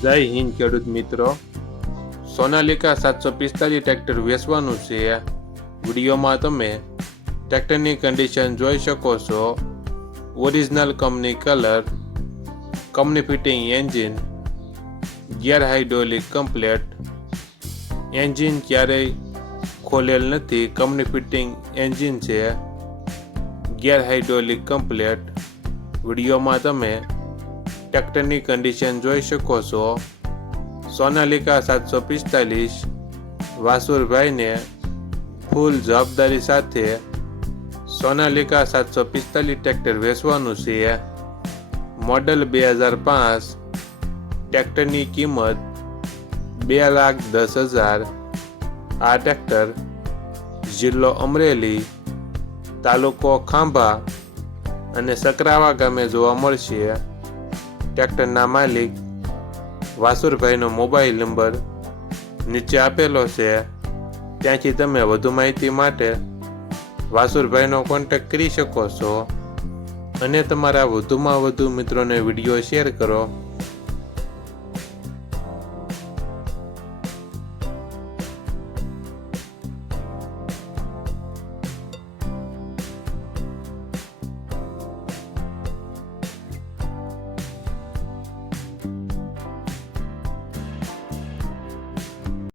જય હિન્દ ખેડૂત મિત્રો, સોનાલિકા 745 ટ્રેક્ટર વેચવાનું છે। વિડીયોમાં તમે ટ્રેક્ટરની કન્ડિશન જોઈ શકો છો। Original company colour, company fitting engine, gear hydraulic complete, engine ક્યારેય ખોલેલ નથી, કંપની ફિટિંગ એન્જિન છે, ગિયર હાઇડ્રોલિક કમ્પ્લેટ। વિડીયોમાં તમે ટ્રેક્ટરની કન્ડિશન જોઈ શકો છો। સોનાલિકા 745 વાસુરભાઈને ફૂલ જવાબદારી સાથે સોનાલિકા 745 ટ્રેક્ટર વેચવાનું છે। મોડલ 2005, ટ્રેક્ટરની કિંમત 2,10,000। આ ટ્રેક્ટર જિલ્લો અમરેલી, તાલુકો ખાંભા અને સકરાવા ગામે જોવા મળશે। ટ્રેક્ટરના માલિક વાસુરભાઈનો મોબાઈલ નંબર નીચે આપેલો છે, ત્યાંથી તમે વધુ માહિતી માટે વાસુરભાઈનો કોન્ટેક્ટ કરી શકો છો અને તમારા વધુમાં વધુ મિત્રોને વિડીયો શેર કરો।